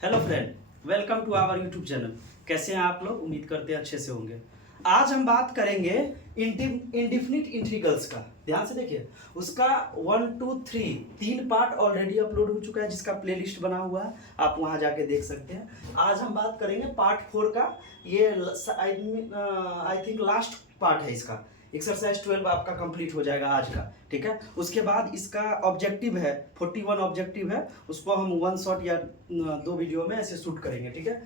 Hello friend, welcome to our YouTube channel. कैसे हैं आप लोग? उम्मीद करते हैं अच्छे से होंगे। आज हम बात करेंगे इंडिफिनिट इंटीग्रल्स का। ध्यान से देखिए, उसका 1 2 3 तीन पार्ट ऑलरेडी अपलोड हो चुका है, जिसका प्लेलिस्ट बना हुआ है, आप वहां जाके देख सकते हैं। आज हम बात करेंगे पार्ट 4 का। ये आई थिंक लास्ट पार्ट है इसका। एक्सरसाइज 12 आपका कंप्लीट हो जाएगा आज का, ठीक है। उसके बाद इसका ऑब्जेक्टिव है 41 ऑब्जेक्टिव है, उसको हम वन शॉट या दो वीडियो में ऐसे शूट करेंगे, ठीक है।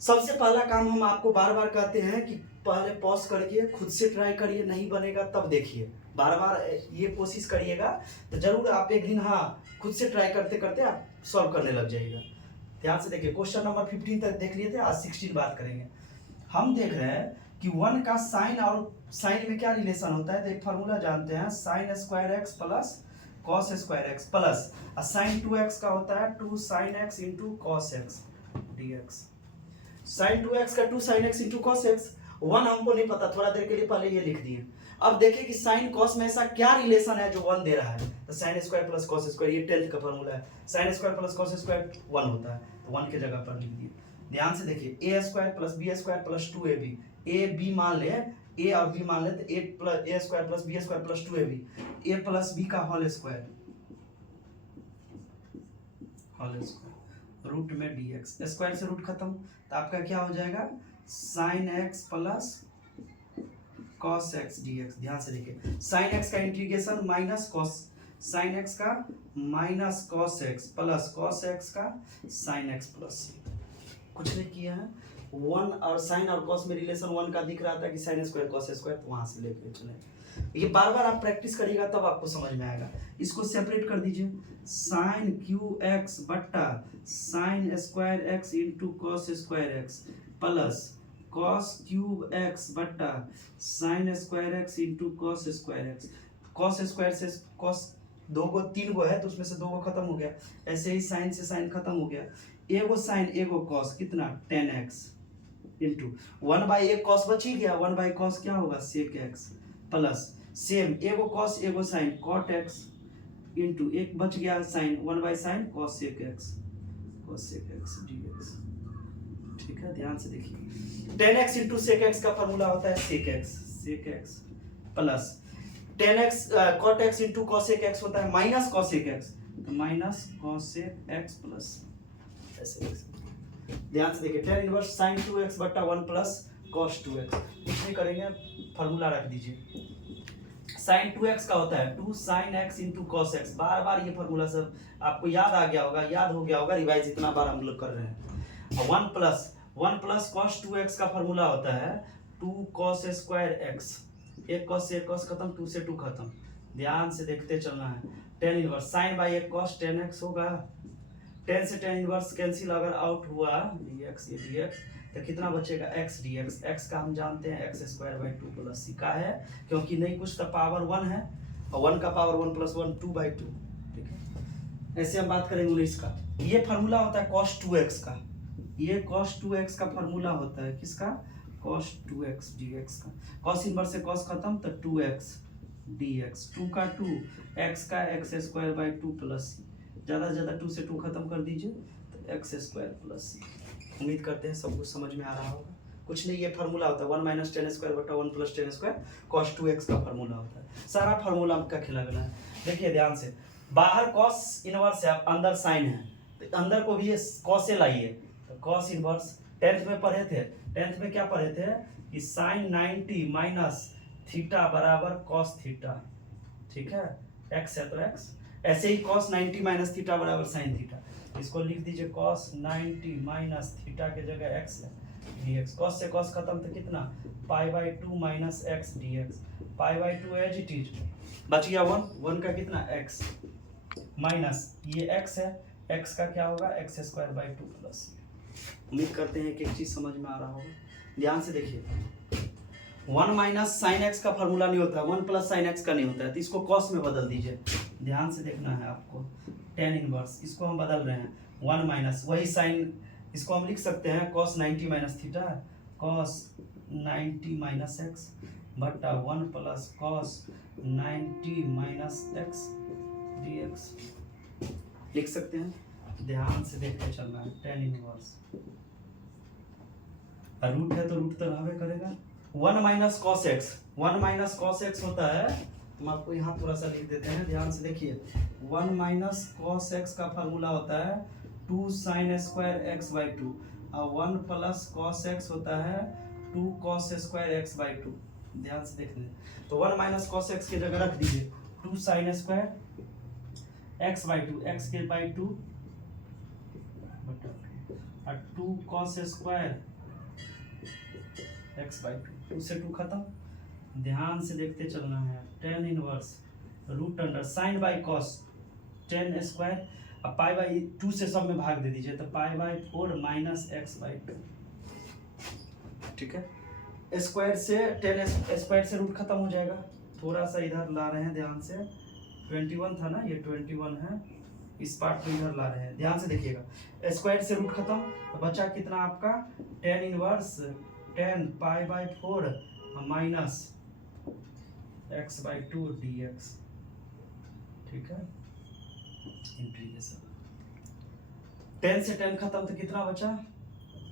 सबसे पहला काम हम आपको बार बार कहते हैं कि पहले पॉज करके खुद से ट्राई करिए, नहीं बनेगा तब देखिए। बार बार ये कोशिश करिएगा तो जरूर आप एक दिन खुद से ट्राई करते करते आप सॉल्व करने लग जाइएगा। ध्यान से देखिए, क्वेश्चन नंबर 15 तक देख लिए थे, आज 16 बात करेंगे। हम देख रहे हैं कि 1 का साइन और साइन में क्या रिलेशन होता है। तो एक फार्मूला जानते हैं, sine square x plus cos square x plus sine 2x का होता है 2 sine x into cos x dx। Sine 2x का 2 sine x into cos x. 1 हमको नहीं पता, थोड़ा देर के लिए पहले ये लिख दिए। अब देखिए कि साइन कॉस में ऐसा क्या रिलेशन है जो 1 दे रहा है। तो sine square plus cos square, ये 10th का फार्मूला है। Sine square plus cos square 1 होता है, तो 1 के जगह पर लिख दिए। ध्यान से देखिए, a square plus B square plus 2ab। a b मान ले, a और b मान ले, तो a square plus B square plus 2ab, a plus b का होल स्क्वायर रूट में dx। स्क्वायर से रूट खत्म, तो आपका क्या हो जाएगा, sine x plus cos x dx। ध्यान से देखिए, साइन एक्स का integration minus cos, sine X का minus cos x plus cos X का साइन एक्स प्लस, कुछ नहीं किया है। 1 और साइन और कॉस में रिलेशन 1 का दिख रहा था कि साइन स्क्वायर कॉस स्क्वायर, तो वहां से लेके चले। ये बार बार आप प्रैक्टिस करिएगा तब आपको समझ में आएगा। इसको सेपरेट कर दीजिए, साइन क्यू एक्स बट्टा sine square X into cos square x plus cos cube X बट्टा sine square X into cos square X. Cos square से कॉस 3 गो है, तो उसमें से 2 गो खत्म हो गया। ऐसे ही साइन से साइन खत्म हो गया। एगो साइन एगो कॉस, कितना 10x इंटू 1 बाई एक कॉस बच ही गया। 1 बाई कॉस क्या होगा, सेक एक्स प्लस सेम एगो कॉस एगो साइन कॉट एक्स इंटू एक बच गया sine 1 by sine cos sec x dx। ठीक है, ध्यान से देखिए, 10x इंटू सेक एक्स का फॉर्मूला होता है sec x plus 10x cot x into cosec x होता है माइनस कॉसेक एक्स, तो माइनस कॉसेक एक्स प्लस ऐसे। ध्यान से देखिए, tan इनवर्स sin 2x बट्टा 1 प्लस cos 2x। कुछ नहीं करेंगे, फार्मूला रख दीजिए। sin 2x का होता है 2 sin x into cos x। बार बार ये फार्मूला सब आपको याद आ गया होगा, याद हो गया होगा, रिवाइज इतना बार हम लोग कर रहे हैं। 1 प्लस cos 2x का फार्मूला होता है 2 cos स्क्वायर x। एक cos से एक cos खत्म, 2 से 2 खत्म। ध्यान से देखते चलना है। tan इनवर्स sin बाई एक cos 10x होगा, 10 से tan इनवर्स कैंसिल अगर आउट हुआ dx ये dx, तो कितना बचेगा x dx। x का हम जानते हैं x square by 2 plus c का है, क्योंकि नहीं कुछ तो पावर 1 है, और 1 का पावर 1 प्लस 1 2 बाई 2। ठीक है, ऐसे हम बात करेंगे 19 का। ये फार्मूला होता है cos 2x का, ये cos 2x का फार्मूला होता है किसका, cos 2x dx का। cos इनवर्स से cos खत्म, तो 2x dx, 2 का 2 x का x square by 2 plus c। ज़्यादा से ज़्यादा 2 से 2 खत्म कर दीजिए, तो एक्स स्क्वायर प्लस सी। उम्मीद करते हैं सब कुछ समझ में आ रहा होगा। कुछ नहीं, ये फार्मूला होता है 1 माइनस 10 स्क्वायर बटा 1 प्लस 10 स्क्वायर cos 2x का फार्मूला होता है। सारा फार्मूला आपका खिला गया है। देखिए ध्यान से, बाहर cos इनवर्स है, अंदर साइन है, तो अंदर को भी ये cos से लाइए। तो cos इनवर्स 10th में पढ़े थे, 10th में क्या पढ़े थे कि साइन 90 माइनस थीटा बराबर cos थीटा। ठीक है, x है तो x, ऐसे ही cos 90 माइनस थीटा बराबर sin थीटा। इसको लिख दीजिए cos 90 माइनस थीटा के जगह x है dx। cos से cos खत्म, तो कितना pi by 2 minus x dx। Pi by 2 as it is, बच गया 1 का कितना x माइनस ये x है, x का क्या होगा x स्क्वायर बाई 2 प्लस। उम्मीद करते हैं कि एक चीज समझ में आ रहा होगा। ध्यान से देखिए, 1 माइनस साइन एक्स का फार्मूला नहीं होता, 1 प्लस साइन एक्स का नहीं होता है, तो इसको कॉस में बदल दीजिए। ध्यान से देखना है आपको, tan इनवर्स इसको हम बदल रहे हैं 1 माइनस वही साइन, इसको हम लिख सकते हैं cos 90 minus theta, cos 90 minus x बटा 1 plus cos 90 minus x dx लिख सकते हैं। ध्यान से देख के चलना है। टेन इनवर्स रूट है तो रूट तो रहबे करेगा। 1 minus cos x, 1 minus cos x होता है, हम आपको यहाँ थोड़ा सा लिख देते हैं, ध्यान से देखिए। 1 माइनस कॉस एक्स का फार्मूला होता है 2 साइन स्क्वायर एक्स बाई 2, और 1 प्लस कॉस एक्स होता है 2 कॉस स्क्वायर एक्स बाई 2। ध्यान से देखने, तो 1 माइनस कॉस एक्स की जगह रख दीजिए 2 sine square x by 2, x के बाई 2 और 2 कॉस स्क्वायर एक्स बाई 2, 2 से 2 खत्म। ध्यान से देखते चलना है। Tan inverse root under sine by cos 10 square, अब पाई बाई 2 से सब में भाग दे दीजिए, तो pi by 4 minus x by 2। ठीक है, स्क्वायर से 10 स्क्वायर से रूट खत्म हो जाएगा। थोड़ा सा इधर ला रहे हैं ध्यान से, 21 था ना, ये 21 है, इस पार्ट को इधर ला रहे हैं, ध्यान से देखिएगा। स्क्वायर से रूट खत्म, तो बचा कितना आपका 10 inverse 10 pi by 4 minus x by 2 D x. ठीक है, इंटीग्रेशन 10 से 10 खत्म, तो कितना बचा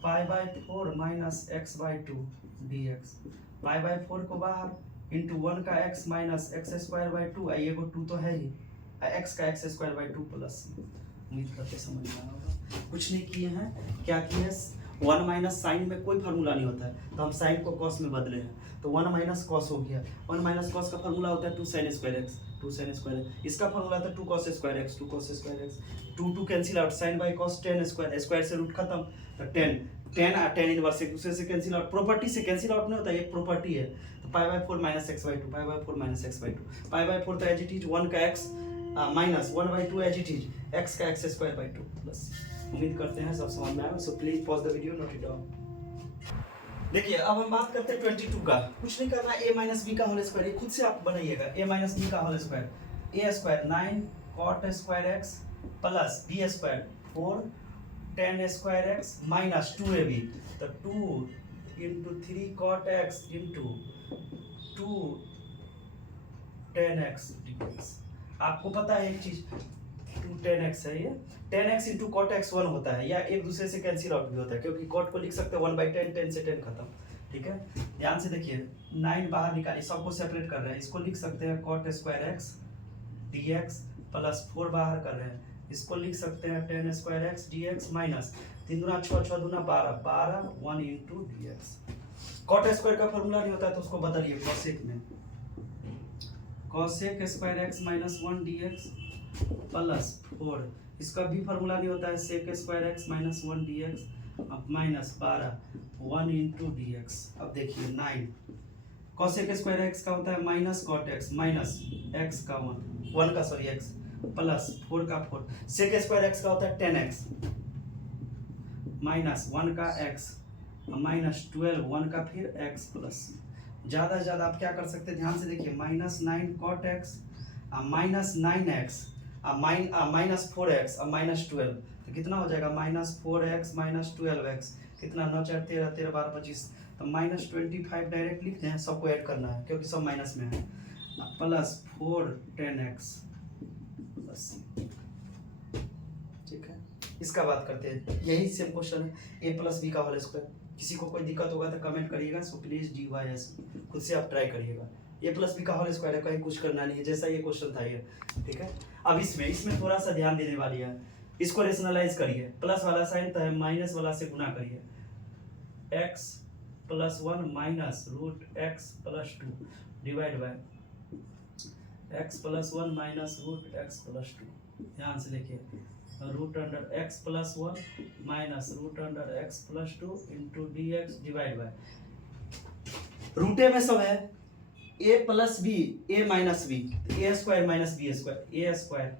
पाई by 4 minus x by 2 D x. Pi by 4 को बाहर इंटू 1 का x minus x square by 2, ये को 2 तो है ही, x का एक्स स्क्वायर बाई 2 प्लस। उम्मीद करते समझ में आना होगा। कुछ नहीं किए हैं, क्या किए, 1 माइनस साइन में कोई फार्मूला नहीं होता है, तो हम साइन को कॉस में बदले हैं, तो 1 माइनस कॉस हो गया। 1 माइनस कॉस का फार्मूला होता है 2 sine square x, 2 sine square, इसका फार्मूला था 2 cos square x, 2 cos square x, 2 cancel out, sine by cos 10 square, square से रूट खत्म, तो 10 इनवर्स एक दूसरे से कैंसिल आउट, प्रॉपर्टी से कैंसिल आउट नहीं होता, ये प्रॉपर्टी है। तो pi by 4 minus x by 2, pi by 4 minus x by 2, pi by 4 तो एज इट इज 1 का x minus 1 by 2 as it is x का एक्स स्क्वायर बाई 2 प्लस। उम्मीद करते हैं सब समझ में आया, so please pause the video, note it down. देखिए अब हम बात करते हैं 22 का। कुछ नहीं करना, a माइनस बी का होल स्क्वायर, खुद से आप बनाइएगा, a माइनस बी का whole square, a square 9 cot square x plus b square 4 10 square x minus 2ab, तो 2 into 3 cot x into 2 10x dx। आपको पता है एक चीज, 2 10x है, ये 10x इंटू कॉट x 1 होता है, या एक दूसरे से कैंसिल आउट भी होता है, क्योंकि कॉट को लिख सकते हैं 1/10, 10 से 10 खत्म। ठीक है, ध्यान से देखिए, 9 बाहर निकालिए, सबको सेपरेट कर रहे हैं, इसको लिख सकते हैं cot square x dx plus 4 बाहर कर रहे हैं, इसको लिख सकते हैं 10 स्क्वायर x dx माइनस 3 दूना 6, 6 दूना 12, 12 1 इंटू dx। कॉट स्क्वायर का फॉर्मूला नहीं होता है, तो उसको बदलिए कॉसेक में, cosec square x minus 1 dx plus 4, इसका भी फार्मूला नहीं होता है, sec square x minus 1 dx अब माइनस 12 1 इंटू dx। अब देखिए 9 कॉसेक स्क्वायर x का होता है minus cot x minus x का 1 का सॉरी x प्लस 4 का 4, सेक स्क्वायर x का होता है 10x माइनस 1 का x माइनस 12 1 का फिर x प्लस। ज़्यादा से ज़्यादा आप क्या कर सकते हैं, ध्यान से देखिए, माइनस 9 कॉट x माइनस 9x माइनस 4x और माइनस 12, तो कितना हो जाएगा माइनस 4x माइनस 12x, कितना 9 4 13 13 12 25, तो माइनस 25 डायरेक्ट लिखते हैं, सबको ऐड करना है क्योंकि सब माइनस में है, प्लस 4 10x बस। ठीक है, इसका बात करते हैं, यही सेम क्वेश्चन है, a प्लस बी का होल स्क्वायर। किसी को कोई दिक्कत होगा तो कमेंट करिएगा, सो प्लीज DYS खुद से आप ट्राई करिएगा। a प्लस बी का होल स्क्वायर है, कहीं कुछ करना नहीं है, जैसा ये क्वेश्चन था ये। ठीक है, अब इसमें थोड़ा सा ध्यान देने वाली है, इसको रेशनलाइज करिए, प्लस वाला साइन तो है, माइनस वाला से गुना करिए, x plus 1 minus root x plus 2 divide by x plus 1 minus root x plus 2। ध्यान से देखिए, root under x plus 1 minus root under x plus 2 into dx divide by, रूटे में सब है a plus b a minus b, a square minus b square, a square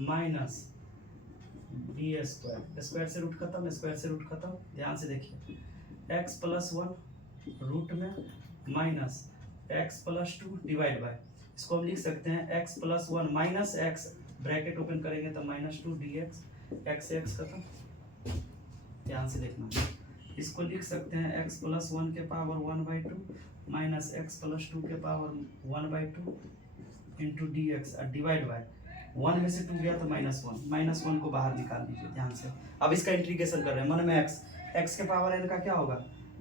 minus b square, square से root खत्म, square से root खत्म। ध्यान से देखिए, x प्लस 1 रूट में minus x plus 2 divide bye, इसको हम लिख सकते हैं x plus 1 minus x, bracket open करेंगे तो माइनस 2 dx, x से x खत्म। ध्यान से देखना, इसको लिख सकते हैं x प्लस 1 के पावर 1/2 माइनस x प्लस 2 के पावर 1/2 इंटू dx और डिवाइड बाय 1 में से 2 गया तो -1, -1 को बाहर निकाल लीजिए ध्यान से। अब इसका इंटीग्रेशन कर रहे हैं, मन में x के पावर n का क्या होगा,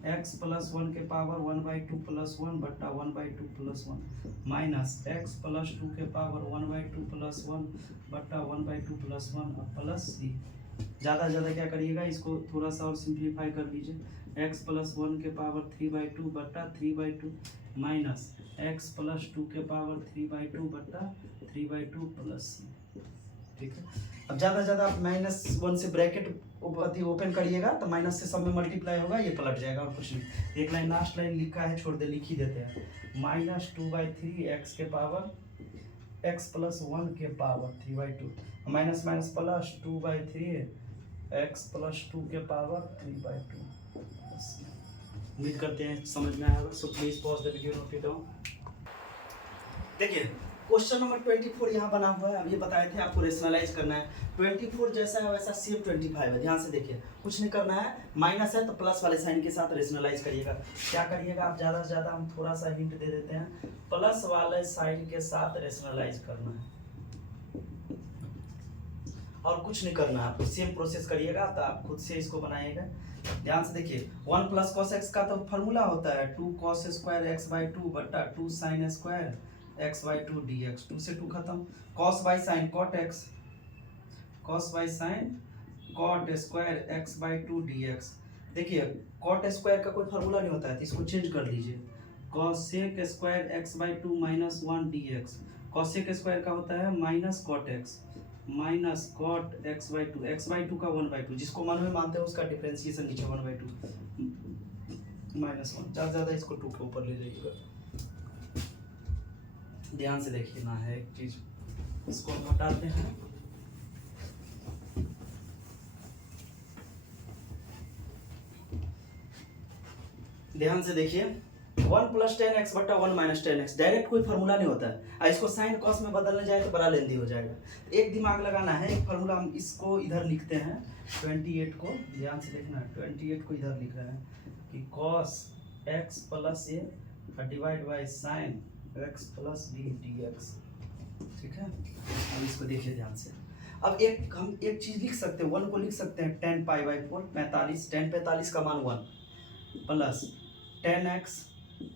x प्लस 1 के पावर 1/2 प्लस 1 बट्टा 1/2 प्लस 1 माइनस x प्लस 2 के पावर 1/2 प्लस 1 बट्टा 1/2 प्लस 1 प्लस c। ज़्यादा ज़्यादा क्या करिएगा, इसको थोड़ा सा और सिंप्लीफाई कर लीजिए, x प्लस 1 के पावर 3/2 बट्टा 3/2 माइनस x प्लस 2 के पावर 3/2 बट्टा 3/2 प्लस c। ठीक है, अब ज़्यादा ज़्यादा आप -1 से ब्रैकेट ओपन करिएगा तो माइनस से सब में मल्टीप्लाई होगा, ये पलट जाएगा और कुछ नहीं। एक लाइन लास्ट लाइन लिखा है, छोड़ दे, लिख ही देते हैं, -2/3 x के पावर x प्लस 1 के power 3/2 minus minus plus 2/3 x plus 2 के पावर 3/2। उम्मीद करते हैं समझ में आएगा। सो please pause the video, note it down. देखिए क्वेश्चन नंबर 24 यहाँ बना हुआ है। अब ये बताए थे आपको रेशनलाइज करना है, 24 जैसा है वैसा सेम 25 है। ध्यान से देखिए, कुछ नहीं करना है, माइनस है तो प्लस वाले साइन के साथ रेशनलाइज करिएगा। क्या करिएगा आप, ज़्यादा से ज़्यादा हम थोड़ा सा हिंट दे देते हैं, प्लस वाले साइन के साथ रेशनलाइज करना है और कुछ नहीं करना है आपको। सेम प्रोसेस करिएगा तो आप खुद से इसको बनाइएगा। ध्यान से देखिए, 1 प्लस कॉस एक्स का तो फार्मूला होता है 2 cos स्क्वायर x/2 बट्टा 2 sin स्क्वायर x/2 dx। 2 से 2 खत्म, cos by sine cot x, cos by sine cot square x/2 dx। देखिए cot स्क्वायर का कोई फार्मूला नहीं होता है तो इसको चेंज कर लीजिए, cosec square x/2 minus 1 dx। cosec square का होता है minus cot x minus cot x/2, x/2 का 1/2, जिसको मन में मानते हैं उसका डिफरेंशिएशन नीचे 1/2 -1। ज़्यादा ज़्यादा इसको 2 के ऊपर ले जाइएगा। ध्यान से देखिए ना है एक चीज, इसको हम हटाते हैं। ध्यान से देखिए, 1 प्लस 10x बट्टा 1 माइनस 10x, डायरेक्ट कोई फार्मूला नहीं होता है। इसको साइन कॉस में बदलने जाए तो बड़ा लेंदी हो जाएगा। एक दिमाग लगाना है, एक फार्मूला हम इसको इधर लिखते हैं 28 को, ध्यान से देखना 28 को इधर लिख रहे हैं कि cos x plus A divide by sign x plus b dx। ठीक है, अब इसको देखिए ध्यान से। अब हम एक चीज लिख सकते हैं, 1 को लिख सकते हैं 10 π/4 45, 10 45 का मान 1 plus 10x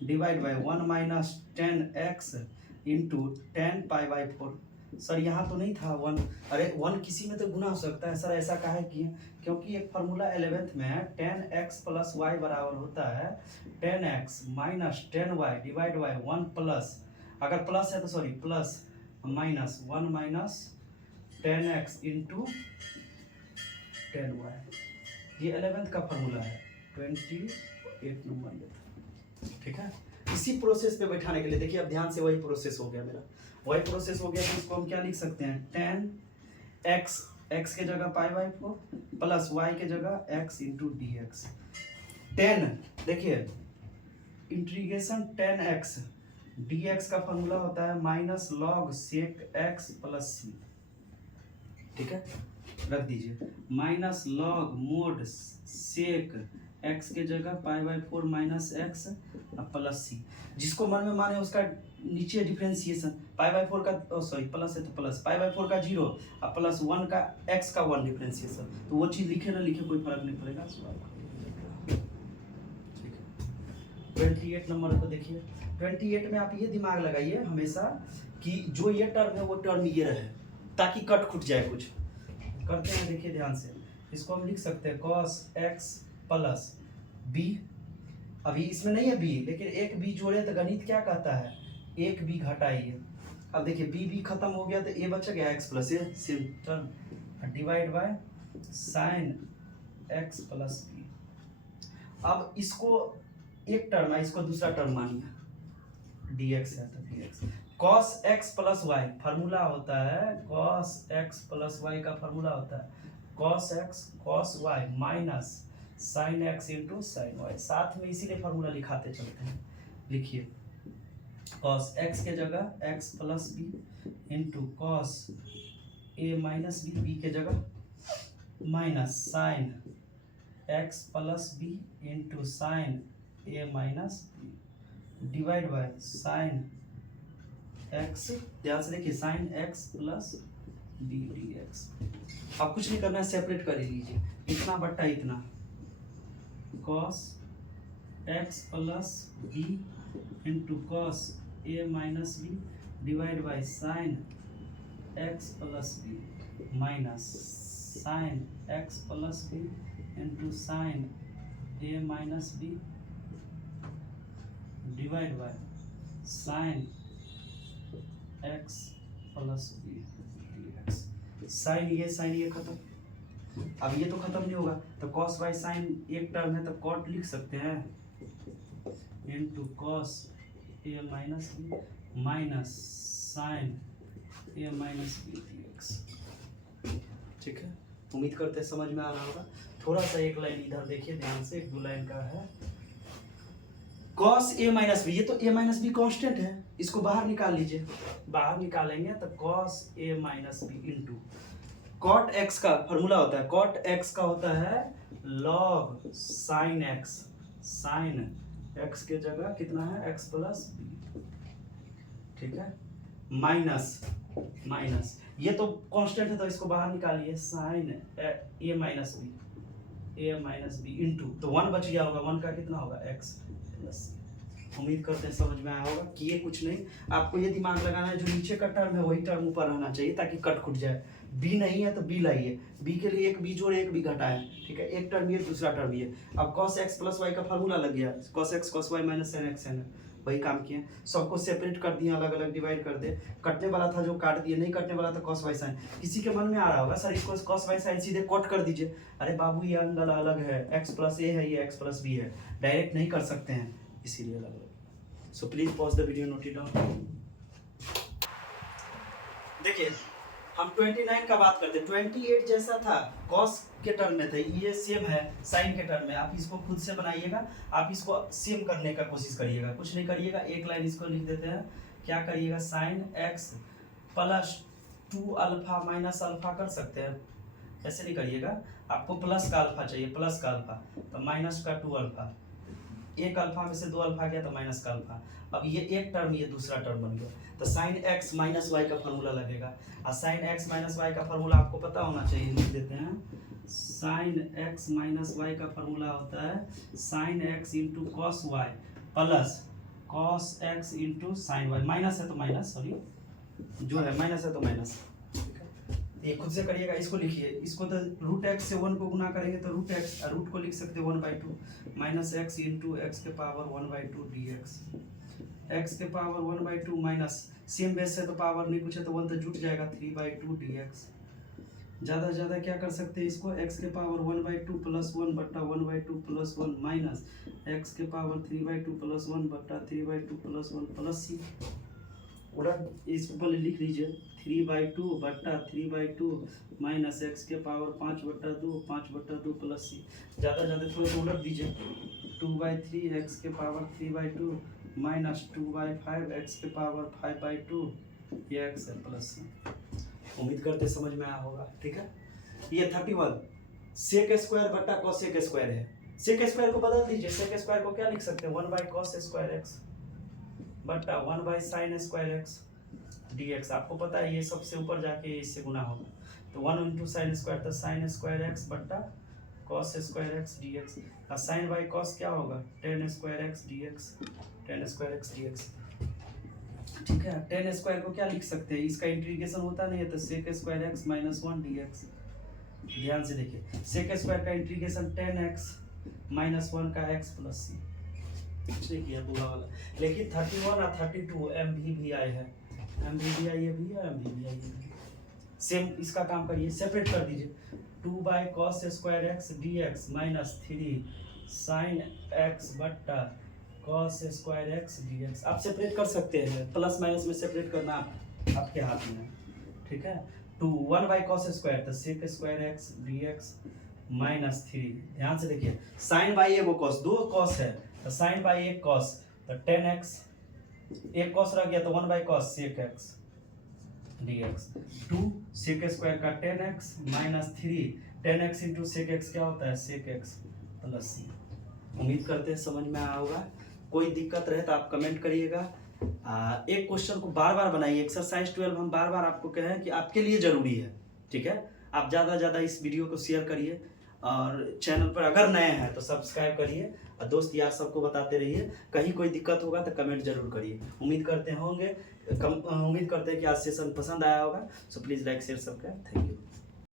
divide by 1 minus 10x into 10 π/4। Sir यहाँ तो नहीं था 1, अरे 1 किसी में तो गुना हो सकता है सर, ऐसा काहे किए, क्योंकि एक फार्मूला 11th में है 10x प्लस y बराबर होता है 10x minus 10y divide by 1 plus, अगर प्लस है तो sorry plus minus 1 minus 10x into 10y। ये 11th का फार्मूला है, 28 नंबर में। ठीक है, इसी प्रोसेस पे बैठाने के लिए देखिए, अब ध्यान से वही प्रोसेस हो गया मेरा, वही प्रोसेस हो गया। तो इसको हम क्या लिख सकते हैं, 10x, x के जगह π/4 प्लस y के जगह x इंटू dx। 10 देखिए इंटीग्रेशन 10x dx का फॉर्मूला होता है minus log sec x plus c। ठीक है, रख दीजिए, minus log mod sec x के जगह π/4 माइनस x प्लस c, जिसको मन में माने उसका नीचे डिफरेंशिएशन। π/4 का सॉरी प्लस है तो प्लस, π/4 का 0 और प्लस 1 का x का 1 डिफरेंशिएशन, तो वो चीज़ लिखे ना लिखे कोई फर्क नहीं पड़ेगा। ठीक है, 28 नंबर को देखिए, 28 में आप ये दिमाग लगाइए हमेशा कि जो ये टर्म है वो टर्म ये रहे, ताकि कट खुट जाए। कुछ करते हैं, देखिए ध्यान से, इसको हम लिख सकते हैं cos x प्लस b। अभी इसमें नहीं है b, लेकिन एक b जोड़े तो गणित क्या कहता है, एक b घटाइए। अब देखिए b खत्म हो गया तो a बच गया x plus A, same term divide by sine x plus b। अब इसको एक टर्म है, इसको दूसरा टर्म मानिए, dx है तो dx। cos x plus y formula होता है, cos x प्लस y का फार्मूला होता है cos x cos y minus sine x into sine y। साथ में इसीलिए फार्मूला लिखाते चलते हैं। लिखिए, cos x के जगह x plus B into cos ए माइनस बी, बी के जगह minus sine x plus B into sine A minus B divide by sine x। ध्यान से देखिए, sine x plus B D X. अब कुछ नहीं करना है, सेपरेट कर ही लीजिए, इतना बट्टा इतना cos x plus B into cos A minus B divide by sine x plus b minus sine x plus B into sine A minus B divide by sine x plus B D x. Sine ये खत्म, अब ये तो खत्म नहीं होगा, तो cos by sine एक टर्म है तो कॉट लिख सकते हैं इनटू कॉस ए माइनस बी माइनस साइन ए माइनस बी डी एक्स। ठीक है, उम्मीद करते हैं समझ में आ रहा होगा। थोड़ा सा एक लाइन इधर देखिए ध्यान से, एक दो लाइन का है। कॉस ए माइनस बी, ये तो ए माइनस बी कॉन्स्टेंट है, इसको बाहर निकाल लीजिए, बाहर निकालेंगे तो कॉस ए minus B into cot X का फॉर्मूला होता है, कॉट एक्स का होता है log sine X, sine X के जगह कितना है एक्स प्लस बी। ठीक है, माइनस माइनस ये तो कांस्टेंट है तो इसको बाहर निकालिए, साइन ए माइनस बी इंटू, तो 1 बच गया होगा, 1 का कितना होगा एक्स प्लस। उम्मीद करते हैं समझ में आया होगा कि ये कुछ नहीं, आपको ये दिमाग लगाना है जो नीचे का टर्म है वही टर्म ऊपर रहना चाहिए ताकि कट खुट जाए। बी नहीं है तो बी लाइए, बी के लिए एक बी जोड़े एक बी घटाएं। ठीक है, एक टर्म ये दूसरा टर्म ये। अब cos x प्लस वाई का फार्मूला लग गया, cos x cos y minus sin x sin, वही काम किए, सबको सेपरेट कर दिए, अलग अलग डिवाइड कर दे। कटने वाला था जो काट दिए, नहीं कटने वाला था cos y sin। किसी के मन में आ रहा होगा सर इसको cos y sin सीधे कट कर दीजिए, अरे बाबू ये एंगल अलग है, x प्लस a है, ये x प्लस b है, डायरेक्ट नहीं कर सकते हैं, इसीलिए अलग अलग। सो please pause the video, note it down. देखिए हम 29 का बात करते हैं, 28 जैसा था cos के टर्म में था, ये सेम है sin के टर्म में। आप इसको खुद से बनाइएगा, आप इसको सेम करने का कोशिश करिएगा, कुछ नहीं करिएगा, एक लाइन इसको लिख देते हैं। क्या करिएगा, sin x plus 2 alpha minus alpha कर सकते हैं, ऐसे नहीं करिएगा, आपको प्लस का अल्फा चाहिए, प्लस का अल्फा तो माइनस का 2 अल्फा, एक अल्फा में से 2 अल्फा गया तो माइनस का अल्फा। अब ये एक टर्म ये दूसरा टर्म बन गया, तो साइन एक्स माइनस वाई का फॉर्मूला लगेगा। और साइन एक्स माइनस वाई का फॉर्मूला आपको पता होना चाहिए, लिख देते हैं। साइन एक्स माइनस वाई का फॉर्मूला होता है sine x into cos y plus cos x into sine y. Minus है तो माइनस, सॉरी जो है माइनस है तो माइनस, ये खुद से करिएगा। इसको लिखिए, इसको तो रूट एक्स से 1 को गुना करेंगे तो रूट एक्स, रूट को लिख सकते हैं 1/2 माइनस एक्स इंटू एक्स के पावर 1/2 डी एक्स। एक्स के पावर 1/2 माइनस सेम बेस से तो पावर नहीं पूछे तो 1 तो जुट जाएगा 3/2 डी एक्स। ज़्यादा से ज़्यादा क्या कर सकते हैं इसको, एक्स के पावर 1/2 प्लस 1 बट्टा 1/2 प्लस 1 माइनस एक्स के पावर 3/2 प्लस 1 बट्टा 3/2 प्लस 1 प्लस सी। उलट इसको पहले लिख लीजिए, 3/2 बट्टा 3/2 माइनस एक्स के पावर 5/2 5/2 प्लस सी। ज़्यादा थोड़ा उलट दीजिए, 2/3 एक्स के पावर 3/2 माइनस 2/5 एक्स के पावर 5/2 ये एक्स है प्लस सी। उम्मीद करते समझ में आया होगा। ठीक है, ये 31 सेक स्क्वायर बट्टा कॉसेक स्क्वायर है। सेक स्क्वायर को बदल दीजिए, सेक स्क्वायर को क्या लिख सकते हैं, 1/cos स्क्वायर एक्स बट्टा 1/sin स्क्वायर एक्स dx। आपको पता है ये सबसे ऊपर जाके इससे गुना होगा, तो 1 इंटू साइन स्क्वायर तो साइन स्क्वायर एक्स बट्टा cos स्क्वायर एक्स dx। और साइन बाई cos क्या होगा, tan square x dx, tan square x dx। ठीक है, tan स्क्वायर को क्या लिख सकते हैं, इसका इंटीग्रेशन होता नहीं है तो sec square x minus 1 dx। ध्यान से देखिए, sec स्क्वायर का इंटीग्रेशन tan x माइनस 1 का x प्लस सी। कुछ नहीं किया पूरा वाला, लेकिन 31 और 32 MVVI है, MVVI ये भी है, MVVI ये भी। सेम इसका काम करिए, सेपरेट कर दीजिए, 2/cos square x dx minus 3 sin x बट्टा cos स्क्वायर एक्स dx। आप सेपरेट कर सकते हैं, प्लस माइनस में सेपरेट करना आपके हाथ में है। ठीक है, 1/cos स्क्वायर तो sec square x dx minus 3। ध्यान से देखिए, साइन बाई एगो कॉस, 2 कॉस है तो साइन बाई 1 कॉस तो tan x, एक कॉस रह गया तो 1/cos sec x dx। 2 sec square का tan x minus 3 tan x into sec x क्या होता है, sec x प्लस c। उम्मीद करते हैं समझ में आया होगा। कोई दिक्कत रहे तो आप कमेंट करिएगा, एक क्वेश्चन को बार बार बनाइए। एक्सरसाइज 12 हम बार बार आपको कहें कि आपके लिए ज़रूरी है, ठीक है। आप ज़्यादा से ज़्यादा इस वीडियो को शेयर करिए और चैनल पर अगर नए हैं तो सब्सक्राइब करिए और दोस्त यार सबको बताते रहिए। कहीं कोई दिक्कत होगा तो कमेंट जरूर करिए। उम्मीद करते हैं कि आज सेशन पसंद आया होगा। So please like share subscribe. Thank you.